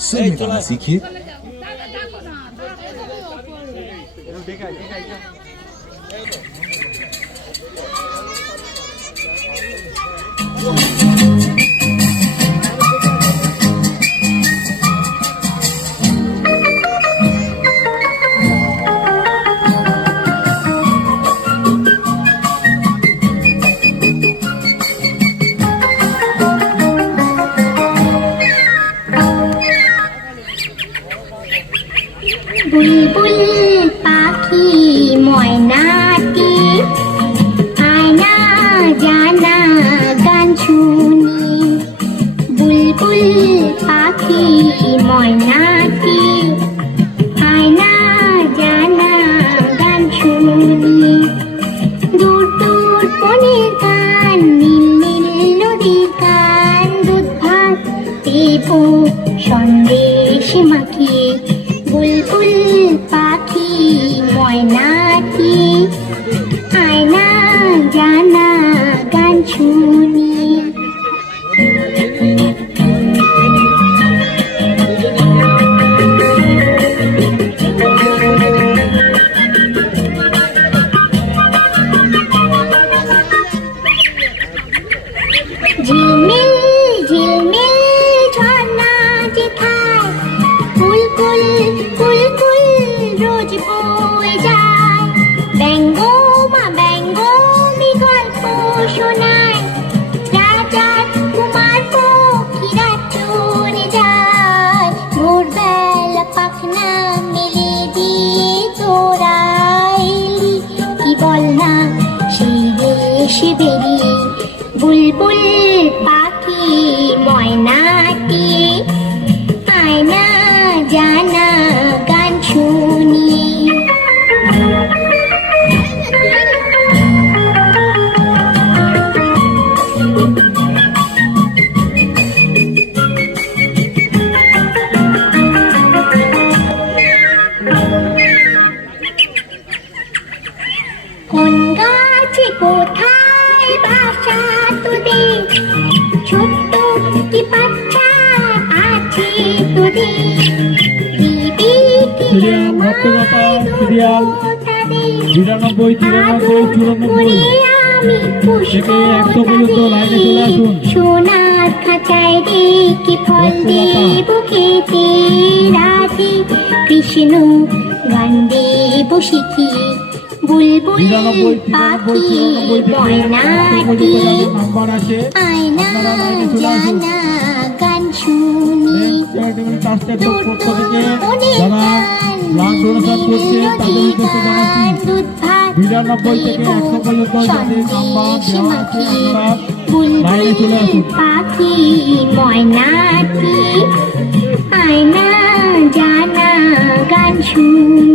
सुर में गाना सीखिए। বুলবুল পাখি ময়নাটি আয়না জানা গান শুনি। বুলবুল পাখি ময়নাটি আয়না জানা গান শুনি। দূর দূর বনের গান, নীল নীল নদীর গান, দুধ ভাত দেব সন্দেশ মাখিয়ে। বুলবুল পাখি ময়নাটি আয়না জানা গান শুনি। ঝিলমিল ঝিলমিল ঝর্ণা যেথায় কুলকুল কুলকুল রোজ বয়ে যায়। ব্যঙ্গো মা ব্যঙ্গমি গল্প শোনায়, রাজার কুমার পক্ষীরা চলে যায়। ভোরবেলা পাখনা মেলে দিয়ে তোরা এলি, কি বল না সেই দেশে বেরিয়ে। বুলবুল পাখি ময়নাটি আয়না জানা গান শুনি। কোন গাছে কোথায় বাসা তোদের, ছোট্ট কি বাচ্চা আছে তোদের। দিবি কি আমায় সিরিয়াল 99, 93, 94 আমি থেকে 100 পর্যন্ত লাইনে চলে আসুন। সোনার খাঁচায় রেখে ফল দেব খেতে রাধে কৃষ্ণ গান দেব শিখিয়ে। বুলবুল পাখি ময়নাটি আয়না জানা গান শুনি। দূর দূর বনের গান, নীল নীল নদীর গান, দুধ ভাত দেব সন্দেশ মাখিয়ে। বুলবুল পাখি ময়নাটি আয়না জানা গান শুনি।